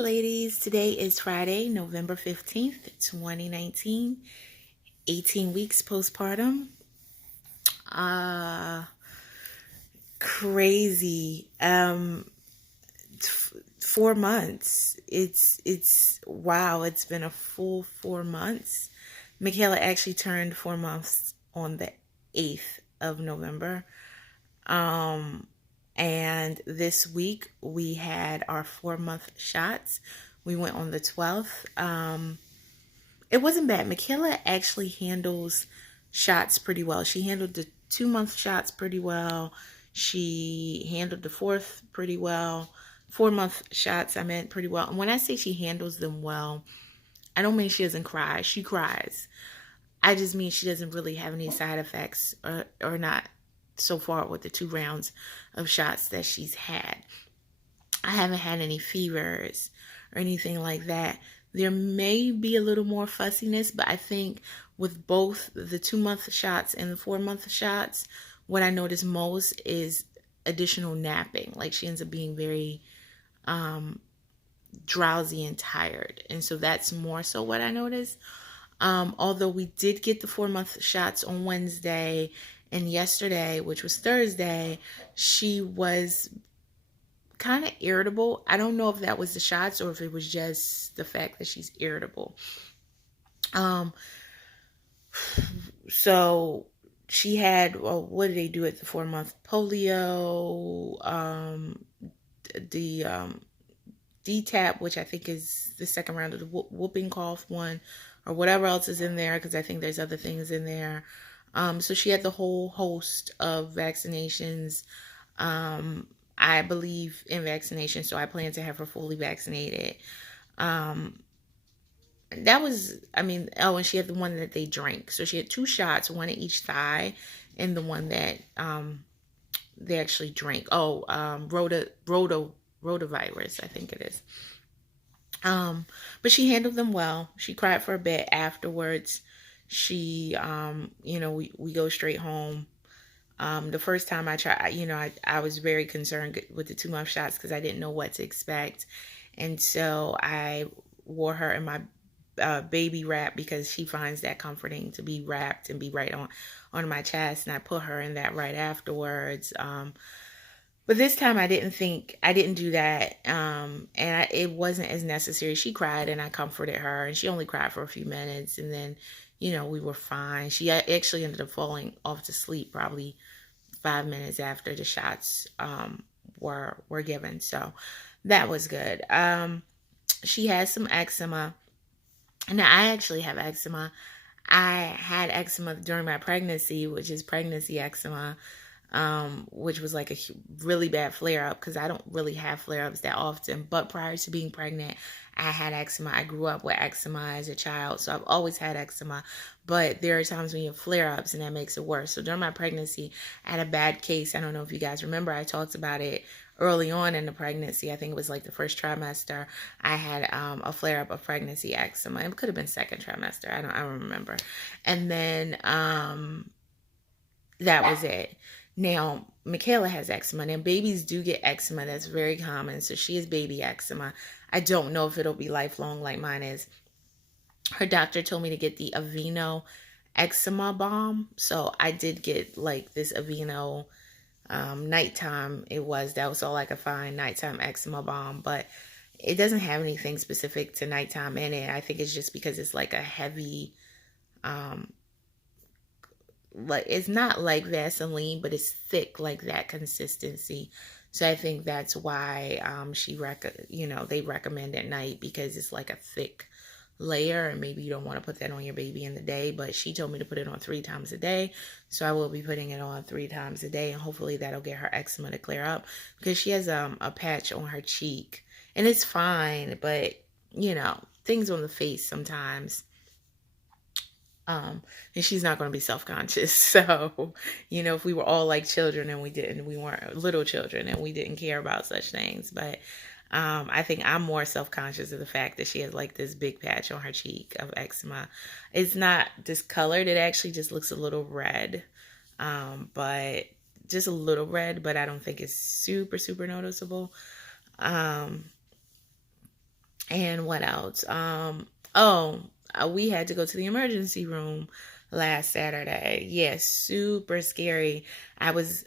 ladies. Today is Friday, November 15th, 2019. 18 weeks postpartum. Uh, Crazy. 4 months. It's wow, it's been a full 4 months. Michaela actually turned 4 months on the 8th of November. Um, and this week we had our 4 month shots. We went on the 12th. It wasn't bad. Michaela actually handles shots pretty well. She handled the 2 month shots pretty well. She handled the fourth pretty well. 4 month shots, I meant, pretty well. And when I say she handles them well, I don't mean she doesn't cry. She cries. I just mean she doesn't really have any side effects or not so far with the 2 rounds of shots that she's had. I haven't had any fevers or anything like that. There may be a little more fussiness, but I think with both the 2 month shots and the 4 month shots, what I notice most is additional napping. Like she ends up being very drowsy and tired. And so that's more so what I noticed. Although we did get the 4 month shots on Wednesday, and yesterday, which was Thursday, she was kind of irritable. I don't know if that was the shots or if it was just the fact that she's irritable. So she had, well, what did they do at the 4 month? Polio, the DTaP, which I think is the second round of the whooping cough one, or whatever else is in there, because I think there's other things in there. So she had the whole host of vaccinations. I believe in vaccination, so I plan to have her fully vaccinated. That was, I mean, oh, and she had the one that they drank. So she had 2 shots, one at each thigh, and the one that they actually drank. Oh, rotavirus, I think it is. But she handled them well. She cried for a bit afterwards. She, we go straight home. The first time I tried, I was very concerned with the 2 month shots because I didn't know what to expect. And so I wore her in my baby wrap because she finds that comforting to be wrapped and be right on my chest. And I put her in that right afterwards. But this time I didn't do that. It wasn't as necessary. She cried and I comforted her, and she only cried for a few minutes. And then, we were fine. She actually ended up falling off to sleep probably 5 minutes after the shots were given. So that was good. She has some eczema. Now, I actually have eczema. I had eczema during my pregnancy, which is pregnancy eczema, which was like a really bad flare-up because I don't really have flare-ups that often. But prior to being pregnant, I had eczema. I grew up with eczema as a child, so I've always had eczema. But there are times when you have flare-ups, and that makes it worse. So during my pregnancy, I had a bad case. I don't know if you guys remember. I talked about it early on in the pregnancy. I think it was like the first trimester. I had a flare-up of pregnancy eczema. It could have been second trimester. I don't remember. And then that was it. Now, Michaela has eczema. Now, babies do get eczema. That's very common. So she has baby eczema. I don't know if it'll be lifelong like mine is. Her doctor told me to get the Aveeno eczema balm. So I did get like this Aveeno nighttime. That was all I could find, nighttime eczema balm. But it doesn't have anything specific to nighttime in it. I think it's just because it's like a heavy, like it's not like Vaseline, but it's thick, like that consistency. So I think that's why they recommend at night, because it's like a thick layer, and maybe you don't want to put that on your baby in the day. But she told me to put it on 3 times a day, so I will be putting it on 3 times a day, and hopefully that'll get her eczema to clear up, because she has a patch on her cheek, and it's fine, but things on the face sometimes. And she's not going to be self-conscious. So, if we were all like children and we weren't little children and we didn't care about such things. But I think I'm more self-conscious of the fact that she has like this big patch on her cheek of eczema. It's not discolored. It actually just looks a little red. But just a little red, but I don't think it's super, super noticeable. And what else? Oh, we had to go to the emergency room last Saturday. Yes, super scary. I was,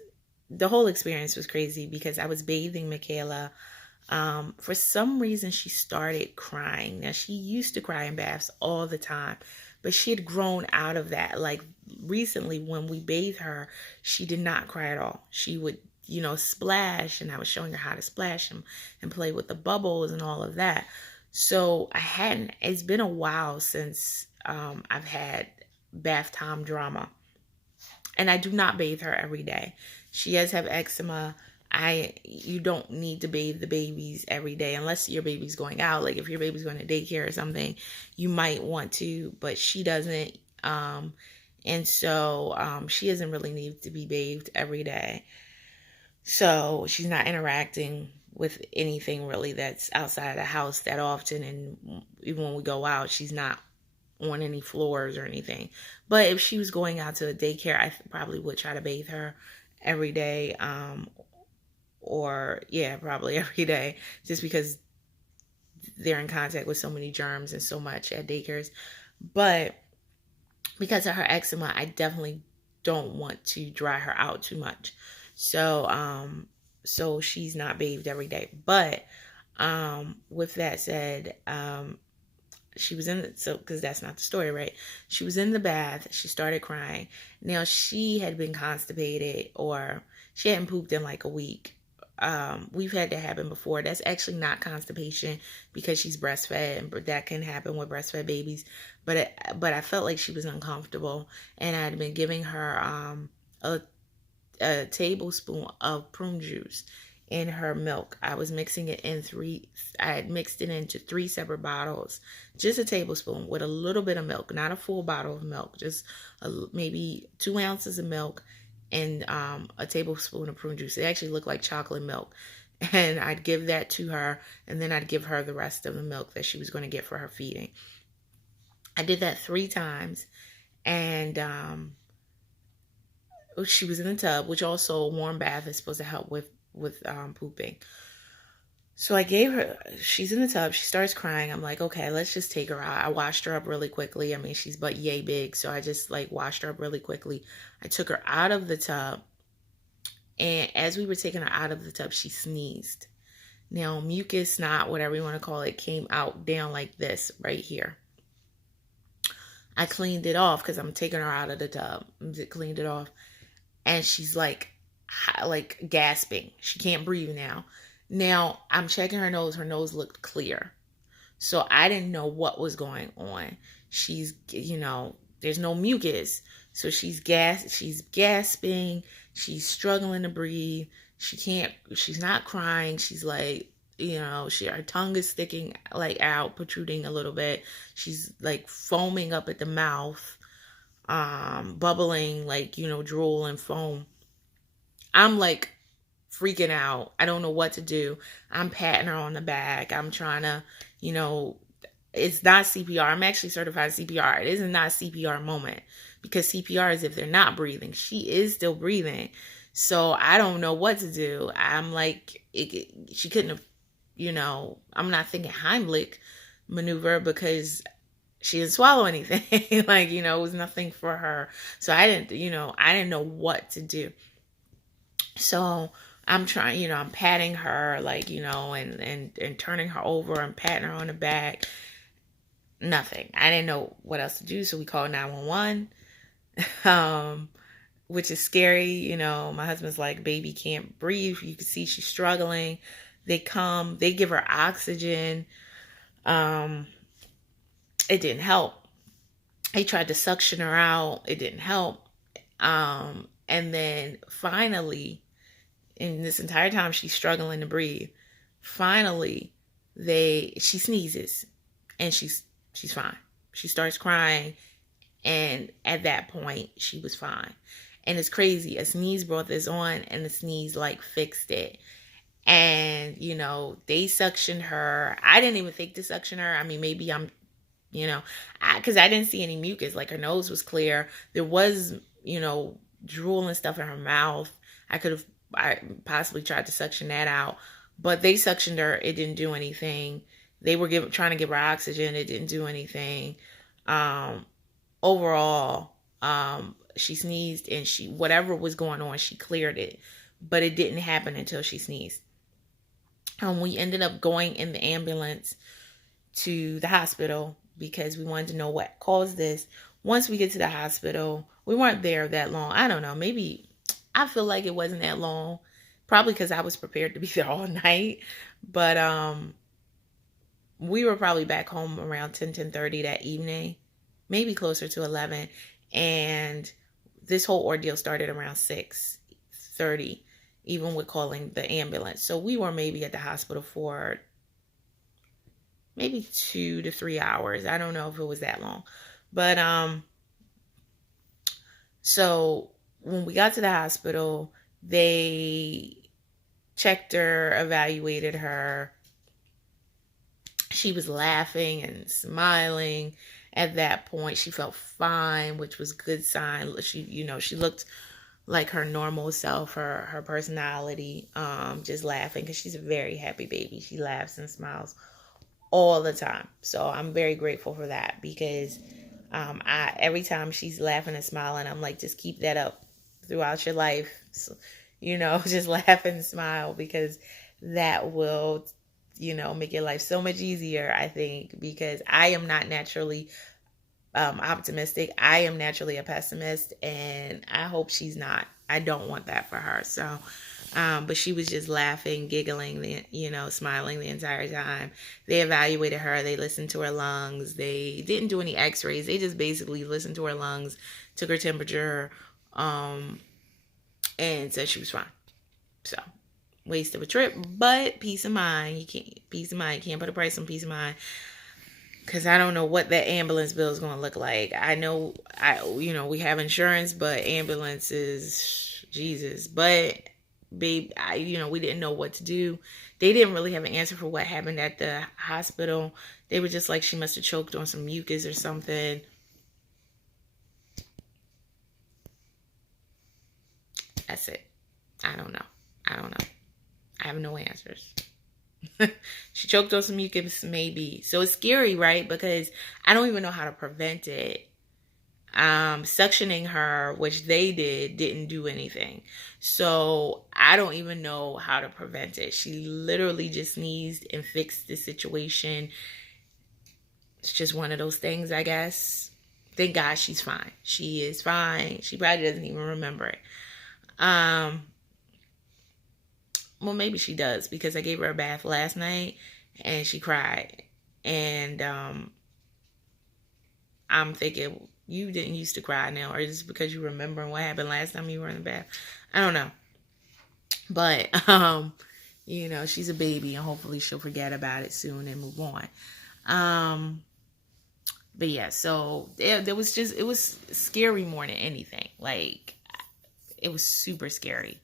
the whole experience was crazy because I was bathing Michaela. For some reason, she started crying. Now, she used to cry in baths all the time, but she had grown out of that. Like recently, when we bathed her, she did not cry at all. She would, splash, and I was showing her how to splash and play with the bubbles and all of that. So it's been a while since I've had bath time drama. And I do not bathe her every day. She does have eczema. You don't need to bathe the babies every day unless your baby's going out. Like if your baby's going to daycare or something, you might want to, but she doesn't. And so she doesn't really need to be bathed every day. So she's not interacting with anything really that's outside of the house that often. And even when we go out, she's not on any floors or anything. But if she was going out to a daycare, I probably would try to bathe her every day. Or yeah, probably every day, just because they're in contact with so many germs and so much at daycares. But because of her eczema, I definitely don't want to dry her out too much. So she's not bathed every day. But with that said, she was because that's not the story, right? She was in the bath. She started crying. Now, she had been constipated, or she hadn't pooped in like a week. We've had that happen before. That's actually not constipation because she's breastfed, but that can happen with breastfed babies. But I felt like she was uncomfortable, and I'd been giving her a tablespoon of prune juice in her milk. I was mixing it I had mixed it into 3 separate bottles, just a tablespoon with a little bit of milk, not a full bottle of milk, just maybe 2 ounces of milk and a tablespoon of prune juice. It actually looked like chocolate milk. And I'd give that to her, and then I'd give her the rest of the milk that she was going to get for her feeding. I did that 3 times, and she was in the tub, which also a warm bath is supposed to help with pooping. So I gave her, she's in the tub, she starts crying. I'm like, okay, let's just take her out. I washed her up really quickly. I mean, she's but yay big, so I just like washed her up really quickly. I took her out of the tub, and as we were taking her out of the tub, she sneezed. Now, mucus, snot, whatever you want to call it, came out down like this right here. I cleaned it off because I'm taking her out of the tub. I cleaned it off, and she's like gasping. She can't breathe now. Now, I'm checking her nose. Her nose looked clear. So I didn't know what was going on. She's, there's no mucus. So she's gasping. She's struggling to breathe. She's not crying. She's like, her tongue is sticking like out, protruding a little bit. She's like foaming up at the mouth, bubbling like, drool and foam. I'm like freaking out. I don't know what to do. I'm patting her on the back. I'm trying to, it's not CPR. I'm actually certified CPR. It is not CPR moment because CPR is if they're not breathing. She is still breathing. So I don't know what to do. I'm like, she couldn't have, I'm not thinking Heimlich maneuver because she didn't swallow anything. Like, it was nothing for her. So I didn't know what to do. So I'm trying, I'm patting her, like, and turning her over and patting her on the back. Nothing. I didn't know what else to do. So we called 911, which is scary. My husband's like, baby can't breathe. You can see she's struggling. They come, they give her oxygen. It didn't help. They tried to suction her out. It didn't help. And then finally, in this entire time she's struggling to breathe, finally she sneezes and she's fine. She starts crying, and at that point she was fine. And it's crazy, a sneeze brought this on, and the sneeze like fixed it. And they suctioned her. I didn't even think to suction her. I mean, maybe I'm because I didn't see any mucus. Like, her nose was clear. There was drool and stuff in her mouth. I possibly tried to suction that out, but they suctioned her. It didn't do anything. They were trying to give her oxygen. It didn't do anything. Um, Overall, she sneezed, and she, whatever was going on, she cleared it, but it didn't happen until she sneezed. We ended up going in the ambulance to the hospital because we wanted to know what caused this. Once we get to the hospital, we weren't there that long. I don't know. Maybe, I feel like it wasn't that long. Probably because I was prepared to be there all night. But we were probably back home around 10:30 that evening, maybe closer to 11. And this whole ordeal started around 6:30, even with calling the ambulance. So we were maybe at the hospital for maybe 2 to 3 hours. I don't know if it was that long. But so when we got to the hospital, they checked her, evaluated her. She was laughing and smiling at that point. She felt fine, which was a good sign. She looked like her normal self, her personality, just laughing, because she's a very happy baby. She laughs and smiles all the time. So I'm very grateful for that, because every time she's laughing and smiling, I'm like, just keep that up throughout your life. So, just laugh and smile, because that will, make your life so much easier, I think, because I am not naturally optimistic. I am naturally a pessimist, and I hope she's not. I don't want that for her. So, but she was just laughing, giggling, smiling the entire time. They evaluated her. They listened to her lungs. They didn't do any x-rays. They just basically listened to her lungs, took her temperature, and said she was fine. So, waste of a trip, but peace of mind. Peace of mind. You can't put a price on peace of mind, because I don't know what that ambulance bill is going to look like. I know, we have insurance, but ambulances, Jesus. But, babe, we didn't know what to do. They didn't really have an answer for what happened at the hospital. They were just like, she must have choked on some mucus or something. That's it. I don't know. I have no answers. She choked on some mucus, maybe. So it's scary, right? Because I don't even know how to prevent it. Suctioning her, which they didn't do anything. So I don't even know how to prevent it. She literally just sneezed and fixed the situation. It's just one of those things, I guess. Thank God she's fine. She is fine. She probably doesn't even remember it. Well, maybe she does, because I gave her a bath last night and she cried. And I'm thinking, you didn't used to cry now, or is it because you remember what happened last time you were in the bath? I don't know. But, she's a baby, and hopefully she'll forget about it soon and move on. But yeah, so it was scary more than anything. Like, it was super scary.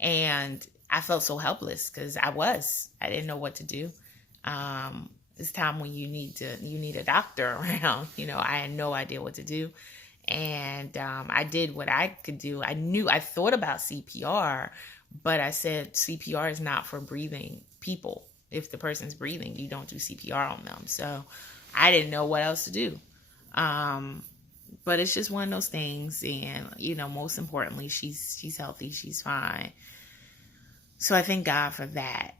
And I felt so helpless, because I didn't know what to do. This time when you need a doctor around, I had no idea what to do. And I did what I could do. I thought about CPR, but I said CPR is not for breathing people. If the person's breathing, you don't do CPR on them. So I didn't know what else to do. But it's just one of those things. And, most importantly, she's healthy. She's fine. So I thank God for that.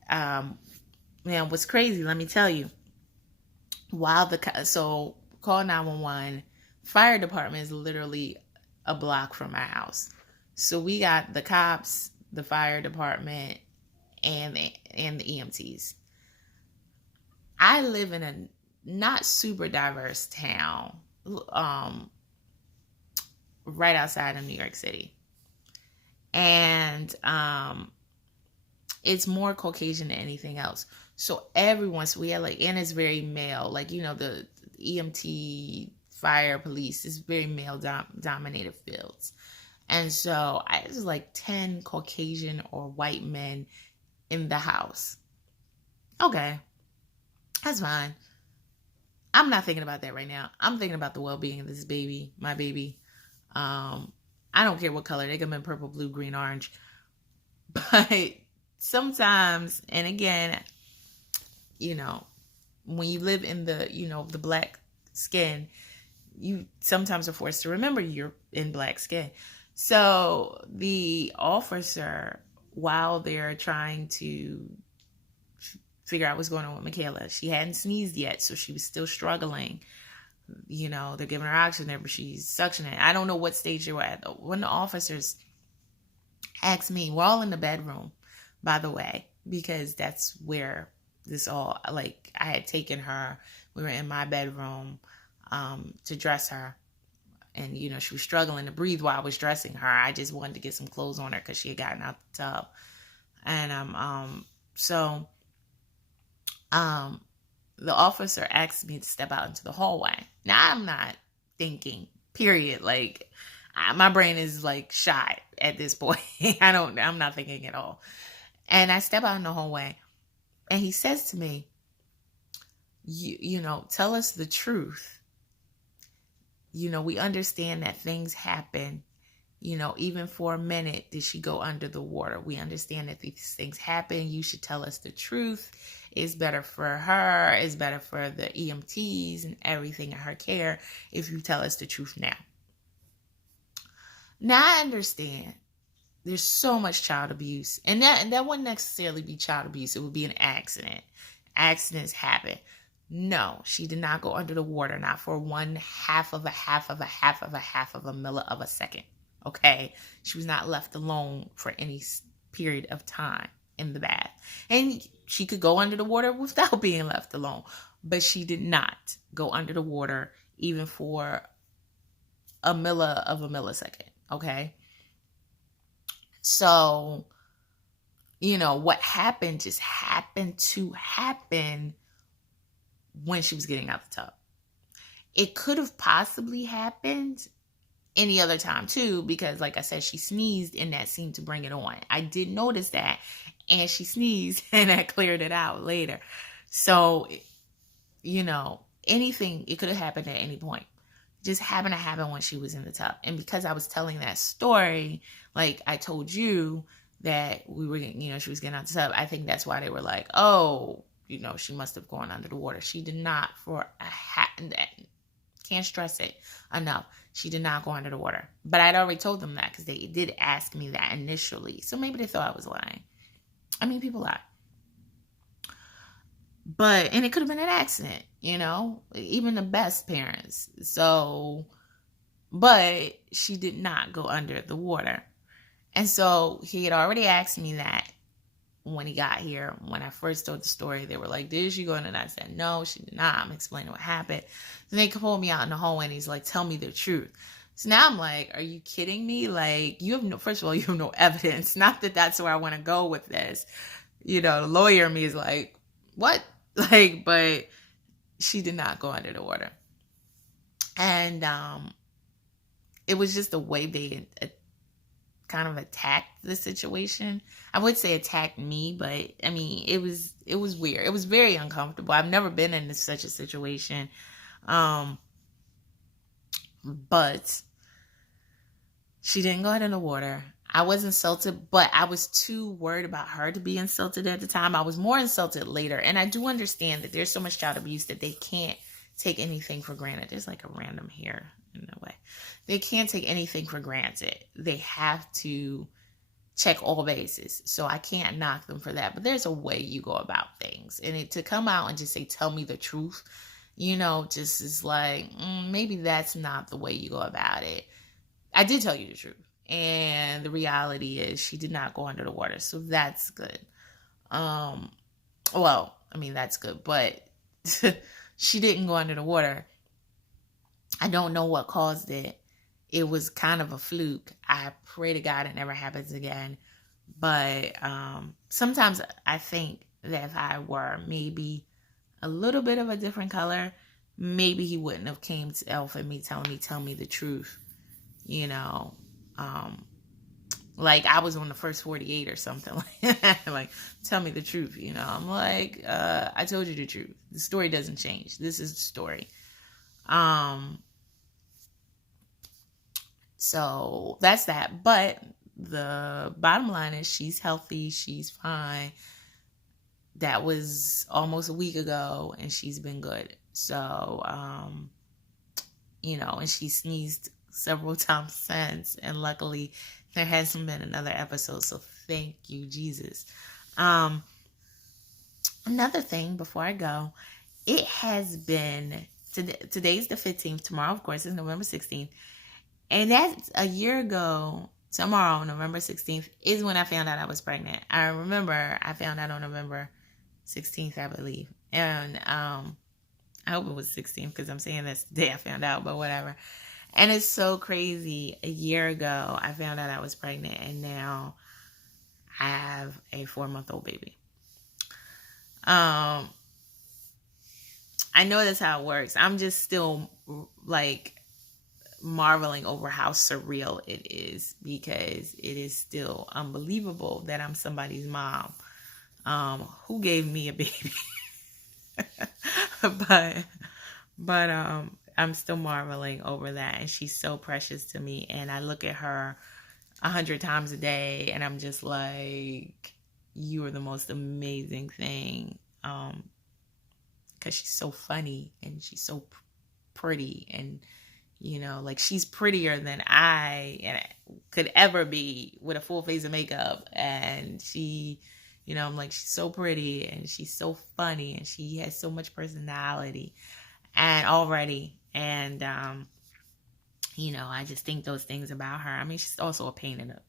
What's crazy, let me tell you. So call 911. Fire department is literally a block from my house. So we got the cops, the fire department, and the EMTs. I live in a not super diverse town, right outside of New York City. And it's more Caucasian than anything else. So we had and it's very male. The EMT, fire, police is very male dominated fields. And so there's 10 Caucasian or white men in the house. Okay, that's fine. I'm not thinking about that right now. I'm thinking about the well-being of this baby, my baby. I don't care what color. They come in purple, blue, green, orange. But sometimes, and again, when you live in the, the black skin, you sometimes are forced to remember you're in black skin. So the officer, while they're trying to figure out what's going on with Michaela, she hadn't sneezed yet, so she was still struggling. They're giving her oxygen there, but she's suctioning. I don't know what stage they were at, though. When the officers asked me, we're all in the bedroom, by the way, because that's where this all, like, I had taken her. We were in my bedroom to dress her. And, she was struggling to breathe while I was dressing her. I just wanted to get some clothes on her because she had gotten out the tub. And the officer asked me to step out into the hallway. Now, I'm not thinking, period. Like, my brain is like shot at this point. I'm not thinking at all. And I step out in the hallway, and he says to me, tell us the truth. We understand that things happen. Even for a minute, did she go under the water? We understand that these things happen. You should tell us the truth. It's better for her. It's better for the EMTs and everything in her care if you tell us the truth now. Now, I understand there's so much child abuse. And that wouldn't necessarily be child abuse. It would be an accident. Accidents happen. No, she did not go under the water, not for 1/2 of a milli of a second. Okay? She was not left alone for any period of time in the bath. And she could go under the water without being left alone. But she did not go under the water even for a milli of a millisecond. Okay? So, what happened just happened to happen when she was getting out the tub. It could have possibly happened any other time too, because like I said, she sneezed and that seemed to bring it on. I did notice that, and she sneezed and that cleared it out later. So, anything, it could have happened at any point. Just happened to happen when she was in the tub. And because I was telling that story, like I told you that we were, she was getting out the tub, I think that's why they were like, oh, she must have gone under the water. She did not for a can't stress it enough. She did not go under the water. But I'd already told them that because they did ask me that initially. So maybe they thought I was lying. I mean, people lie. And it could have been an accident, even the best parents. So, but she did not go under the water. And so he had already asked me that when he got here. When I first told the story, they were like, did she go in? And I said, no, she did not. I'm explaining what happened. Then they pulled me out in the hallway and he's like, tell me the truth. So now I'm like, are you kidding me? Like, first of all, you have no evidence. Not that that's where I want to go with this. The lawyer in me is like, what? Like, but she did not go under the water. And it was just the way they kind of attacked the situation. I would say attacked me, but I mean, it was weird. It was very uncomfortable. I've never been in such a situation. But she didn't go in the water. I was insulted, but I was too worried about her to be insulted at the time. I was more insulted later. And I do understand that there's so much child abuse that they can't take anything for granted. There's like a random hair in a way. They can't take anything for granted. They have to check all bases. So I can't knock them for that. But there's a way you go about things. And to come out and just say, tell me the truth, just is like, maybe that's not the way you go about it. I did tell you the truth. And the reality is she did not go under the water. So that's good. That's good. But she didn't go under the water. I don't know what caused it. It was kind of a fluke. I pray to God it never happens again. But sometimes I think that if I were maybe a little bit of a different color, maybe he wouldn't have came to Elf and me telling me, tell me the truth. Like I was on the first 48 or something like that. Like, tell me the truth. I'm like, I told you the truth. The story doesn't change. This is the story. So that's that. But the bottom line is she's healthy. She's fine. that was almost a week ago, and she's been good. So, and she sneezed several times since, and luckily there hasn't been another episode. So thank you, Jesus. Another thing before I go, it has been today's the 15th. Tomorrow, of course, is November 16th. And that's a year ago. Tomorrow, November 16th, is when I found out I was pregnant. I remember I found out on November 16th, I believe. And I hope it was 16th because I'm saying that's the day I found out, but whatever. And it's so crazy. A year ago, I found out I was pregnant, and now I have a 4-month-old baby. I know that's how it works. I'm just still like marveling over how surreal it is, because it is still unbelievable that I'm somebody's mom who gave me a baby. but I'm still marveling over that, and she's so precious to me, and I look at her 100 times a day, and I'm just like, you are the most amazing thing, because she's so funny, and she's so pretty, and like, she's prettier than I could ever be with a full face of makeup. And she, I'm like, she's so pretty, and she's so funny, and she has so much personality and already. And, I just think those things about her. I mean, she's also a pain in it,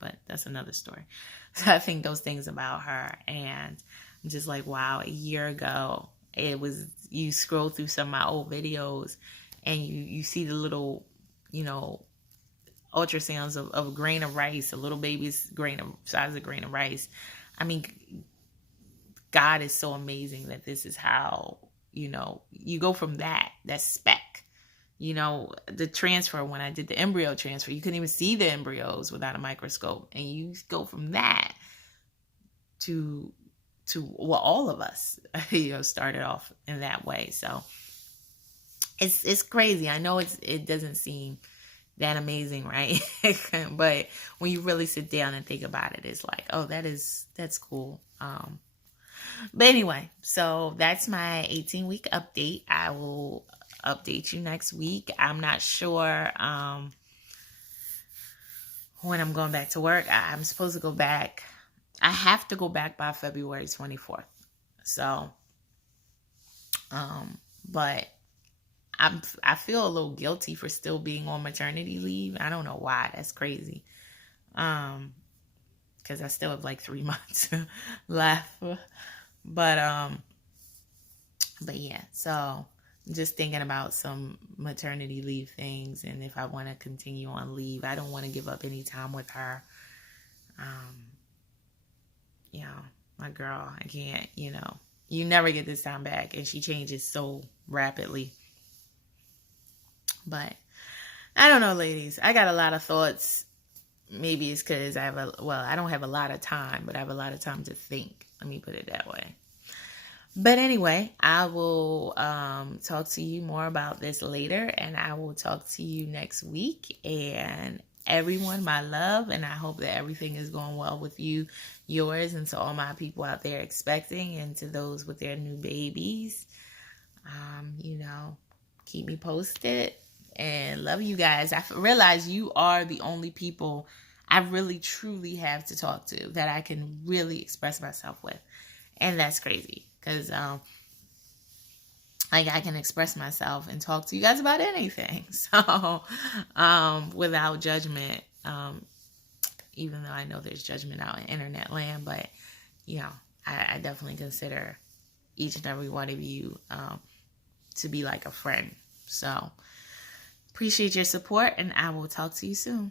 but that's another story. So I think those things about her, and I'm just like, wow, a year ago, you scroll through some of my old videos, and you see the little, ultrasounds of a grain of rice, a little baby's size of a grain of rice. I mean, God is so amazing that this is how, you go from that speck, the transfer. When I did the embryo transfer, you couldn't even see the embryos without a microscope. And you go from that to all of us, started off in that way. So it's crazy. I know it doesn't seem that amazing, right? But when you really sit down and think about it, it's like, oh, that's cool. But anyway, so that's my 18-week update. I will update you next week. I'm not sure when I'm going back to work. I'm supposed to go back. I have to go back by February 24th. So, but I feel a little guilty for still being on maternity leave. I don't know why. That's crazy. Because I still have like 3 months left. But yeah. So I'm just thinking about some maternity leave things, and if I want to continue on leave, I don't want to give up any time with her. My girl, I can't. You never get this time back, and she changes so rapidly. But I don't know, ladies. I got a lot of thoughts. Maybe it's because I don't have a lot of time, but I have a lot of time to think. Let me put it that way. But anyway, I will talk to you more about this later, and I will talk to you next week. And everyone, my love, and I hope that everything is going well with you, yours, and to all my people out there expecting, and to those with their new babies. Keep me posted. And love you guys. I realize you are the only people I really truly have to talk to, that I can really express myself with. And that's crazy, because I can express myself and talk to you guys about anything. So without judgment, even though I know there's judgment out in internet land, but I definitely consider each and every one of you to be like a friend. So appreciate your support, and I will talk to you soon.